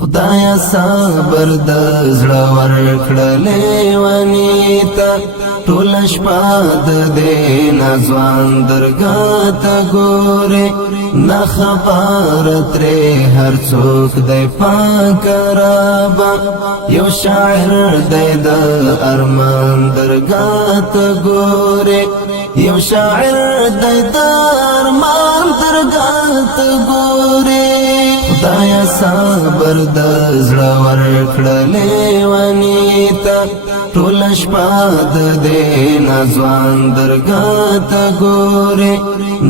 خدایا صبر د زړه ورکړه لیوانی ته ټول شپه د دې نازوان درګاه ته ګورې نه خبر ترې هر څوک دی پاک رابه یو شاعر دی د ارمان درګاه ته ګورې یو شاعر دی د ارمان درګاه ته ګورې خدایا صبر د زړه ورکړه لیوانی ته ټول شپه د دې نازوان درګاه ته ګورې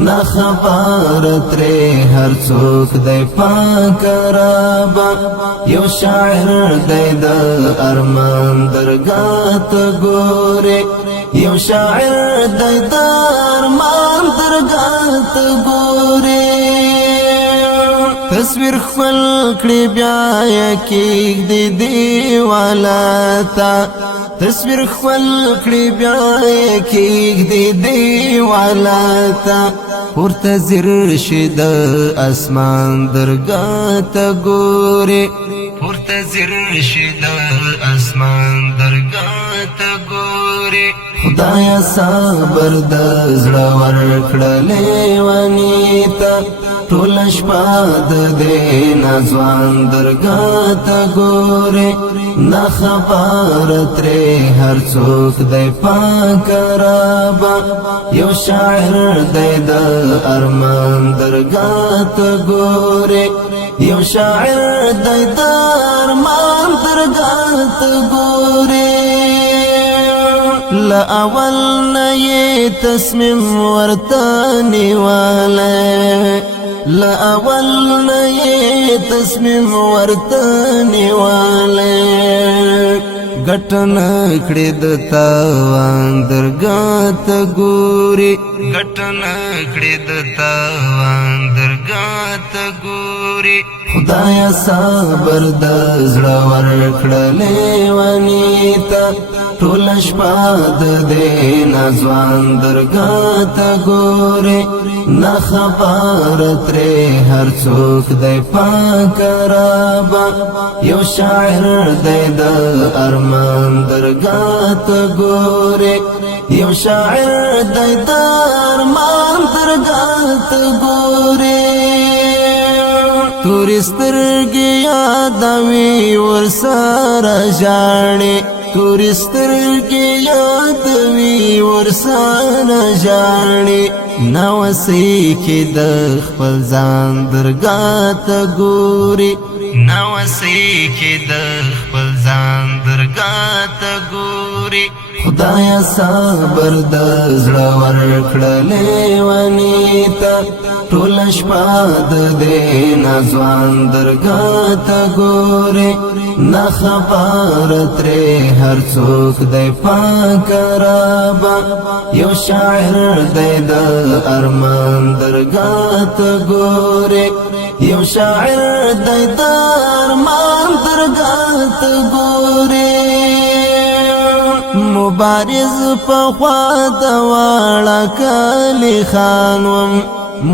نه خبر ترې هر څوک دی پاک رابه یو شاعر دی د ارمان درګاه ته ګورې یو شاعر دی د ارمان درګاه ته ګورې تصویر خپل کړي بیا کېږدي دیواله ته تصویر خپل کړي بیا کېږدي دیواله ته پورته ځیر شي د اسمان درګاه ته ګورې پورته ځیر شي د اسمان درګاه ته ګورې خدایا صبر د زړه ورکړه لیوانی ته ټول شپه د دې نازوان درګاه ته ګورې نه خبر ترې هر څوک دی پاک رابه یو شاعر دی د ارمان درګاه ته ګورې یو شاعر دی د ارمان درګاه ته ګورې لا اول نه یې تصمیم ورته نیولی لا اول نه یې تصمیم ورته نیولی ګټنه کړې د تاوان درګاه ته ګورې ګټنه کړې د تاوان درګاه ته ګورې خدایا صبر د زړه ورکړه لیوانی ته ټول شپه د دې نازوان درګاه ته ګورې نه خبر ترې هر څوک دی پاک رابه یو شاعر دی د ارمان درګاه ته ګورې یو شاعر دی د ارمان درګاه ته ګورې تورې سترګې یادوي ورسره ژاړې تورې سترګې یادوي ورسره ژاړې ناوسۍ کې د خپل ځان درګاه ته ګورې ناوسۍ کې د خپل ځان درګاه ته ګورې خدایا صبر د زړه ورکړه لیوانی ته ټول شپه د دې نازوان درګاه ته ګورې نه خبر ترې هر څوک دی پاک رابه یو شاعر دی د ارمان درګاه ته ګورې یو شاعر دی د ارمان درګاه ته ګورې مبارز په خوا د واړه کلی خان وم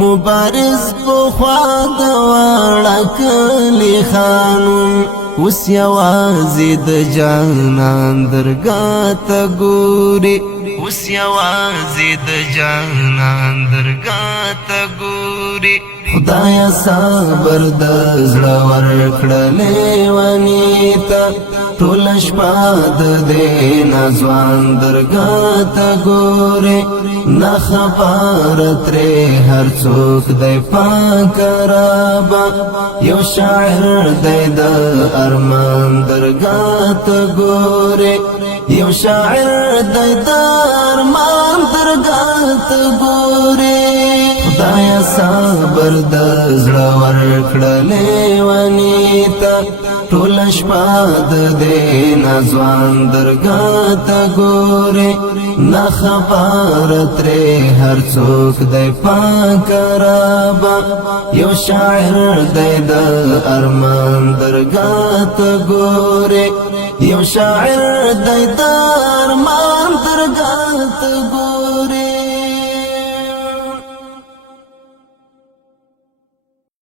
مبارز په خوا د واړه کلی خان وم اوس یوازې د جانان درګاه ته ګورې اوس یوازې د جانان درګاه ته ګورې خدایا صبر د زړه ورکړه لیوانی ته ټول شپه د دې نازوان درګاه ته ګورې نه خبر ترې هر څوک دی پاک رابه یو شاعر دی د ارمان درګاه ته ګورې یو شاعر دی د ارمان درګاه ته ګورې خدایا صبر د زړه ورکړه لیوانی ته ټول شپه د دې نازوان درګاه ته ګورې نه خبر ترې هر څوک دی پاک رابه یو شاعر دی د ارمان درګاه ته ګورې یو شاعر دی د ارمان درګاه ته ګورې